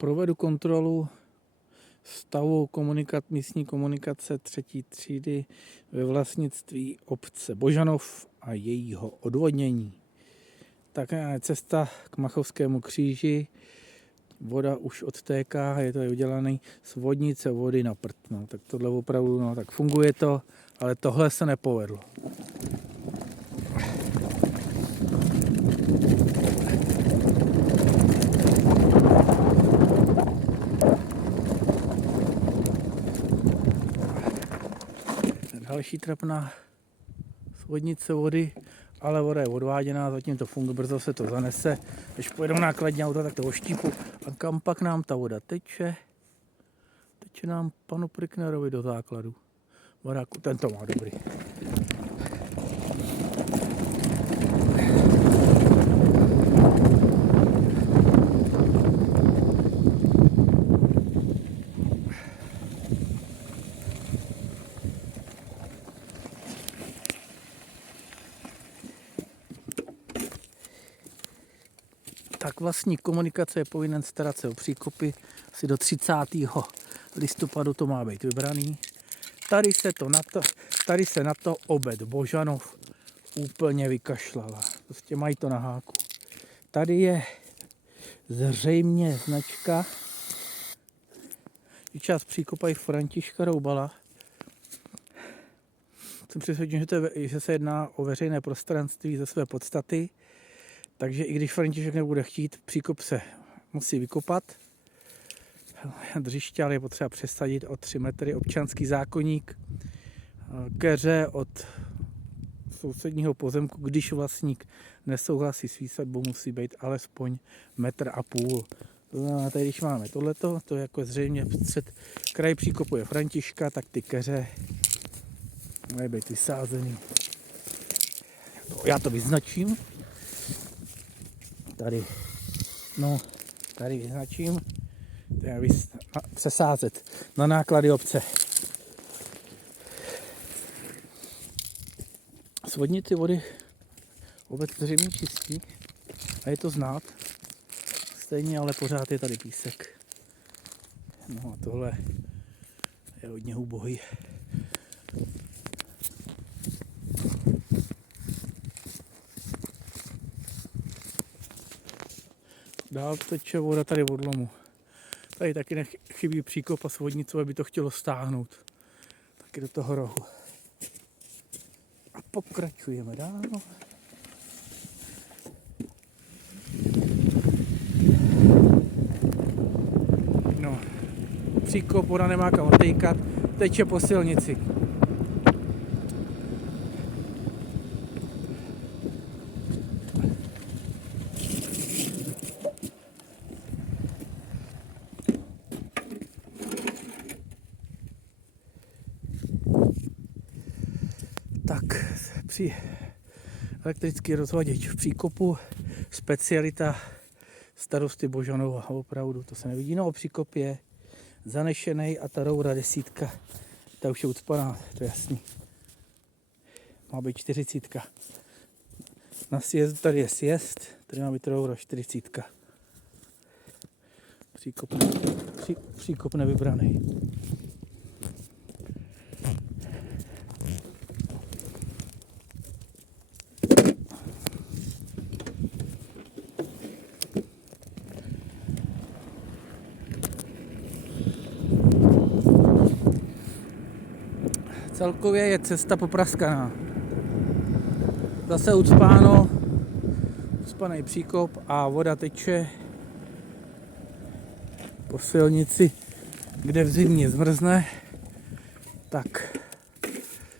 Provedu kontrolu stavu místní komunikace 3. třídy ve vlastnictví obce Božanov a jejího odvodnění. Tak cesta k Machovskému kříži, voda už odtéká, je to udělaný z vodnice vody na prd. No, tak tohle opravdu, no, tak funguje to, ale tohle se nepovedlo. Další trapná vodnice vody, ale voda je odváděná, zatím to funguje, brzo se to zanese. Když pojedou nákladní auta, tak to oštípu. A kam pak nám ta voda teče? Teče nám panu Priknerovi do základu. Baráku, ten to má dobrý. Tak vlastník komunikace je povinen starat se o příkopy. Asi do 30. listopadu to má být vybraný. Tady se na to obec Božanov úplně vykašlala. Prostě mají to na háku. Tady je zřejmě značka, že část příkopají Františka Roubala. Jsem přesvědčen, že se jedná o veřejné prostranství ze své podstaty. Takže i když František nebude chtít, příkop se musí vykopat. Dřiště ale je potřeba přesadit o 3 metry. Občanský zákoník, keře od sousedního pozemku, když vlastník nesouhlasí s výsadbou, musí být alespoň 1,5 metru. To znamená, tady když máme tohleto, to je jako zřejmě před kraj příkopu je Františka, tak ty keře mají být vysázený. Já to vyznačím. Tady vyznačím, přesázet na náklady obce. Z vodnici vody obec zřejmě čistí a je to znát. Stejně, ale pořád je tady písek. No a tohle je hodně ubohý. Dál teče voda tady od lomu. Tady taky nechybí příkop a s vodnicou, aby to chtělo stáhnout. Taky do toho rohu. A pokračujeme dál. No, příkop, voda nemá kam odtejkat, teče po silnici. Tak, při elektrický rozvaděč v příkopu, specialita starosty Božanova, opravdu, to se nevidí, no příkop je zanešený a ta roura 10, ta už je ucpaná, to je jasný. Má být 40. Na sjezdu tady je sjezd, tady má být roura 40. Příkop nevybraný. Celkově je cesta popraskaná. Zase ucpaný příkop a voda teče po silnici, kde v zimě zmrzne. Tak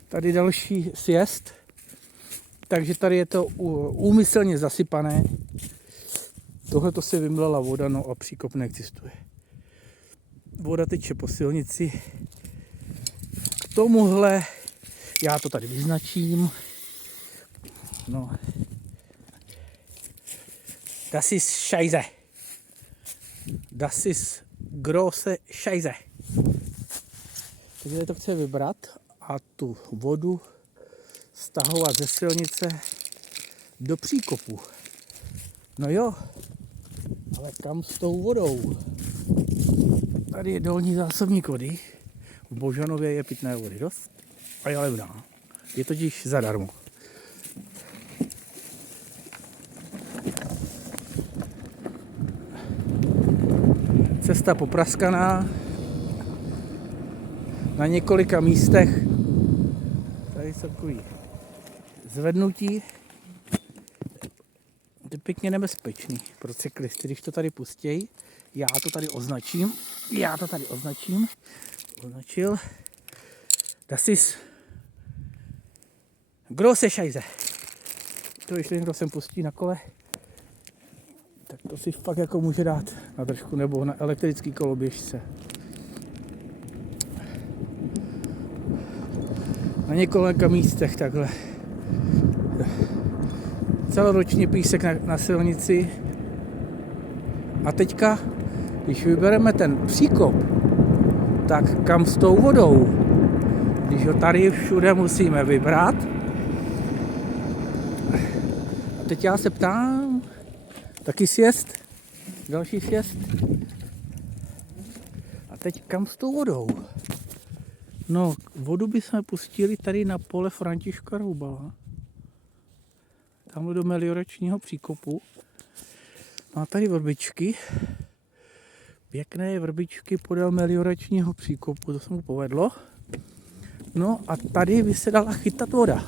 tady další sjezd, takže tady je to úmyslně zasypané. Tohle to se vymlela voda, no a příkop neexistuje. Voda teče po silnici. K tomuhle já to tady vyznačím. No. Das ist Scheiße. Das ist große Scheiße. Takže to chce vybrat a tu vodu stahovat ze silnice do příkopu. No jo, Ale kam s tou vodou? Tady je dolní zásobník vody. V Božanově je pitné vody dost a je levná. Je totiž zadarmo. Cesta popraskaná. Na několika místech. Tady jsou takový zvednutí. To je pěkně nebezpečný pro cyklisty, když to tady pustějí. Já to tady označím. Označil. Das ist große Scheiße. To když někdo sem pustí na kole, tak to si fakt jako může dát na držku nebo na elektrický koloběžce. Na několika místech takhle. Celoročně písek na silnici. A teďka, když vybereme ten příkop, tak kam s tou vodou? Když ho tady všude musíme vybrat. A teď já se ptám, taky sjezd? Další sjezd? A teď kam s tou vodou? No, vodu bychom pustili tady na pole Františka Roubala. Tamhle do melioračního příkopu. Má tady vrbičky. Pěkné vrbičky podél melioračního příkopu, to se mu povedlo. No a tady by se dala chytat voda.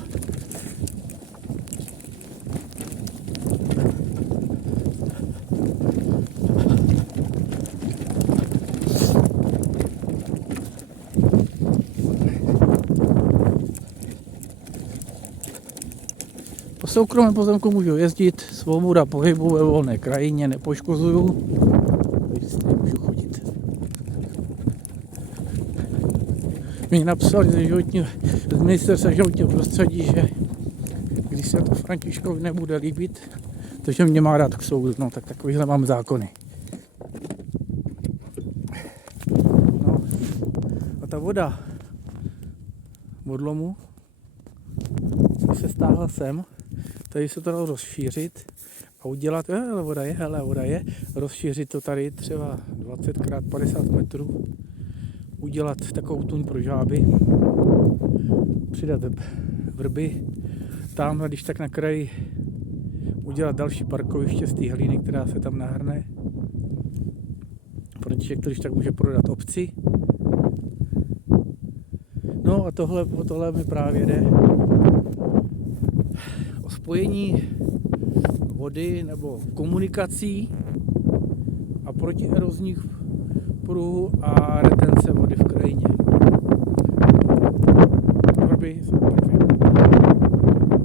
Po soukromém pozemku můžu jezdit, svoboda pohybu ve volné krajině, nepoškozuju. Tady můžu chodit. Mě napsali z ministerstva životního prostředí, že když se to Františkovi nebude líbit, takže mě má dát k soudu. No tak takovýhle mám zákony. No a ta voda od lomu se stáhla sem. Tady se to dalo rozšířit a udělat, voda je, rozšířit to tady třeba 20x50 metrů, udělat takovou tuň pro žáby, přidat vrby, tamhle, když tak na kraji udělat další parkoviště z té hlíny, která se tam nahrne, protože to když tak může prodat obci. No a tohle mi právě jde o spojení vody nebo komunikací a protierozních pruhů a retence vody v krajině.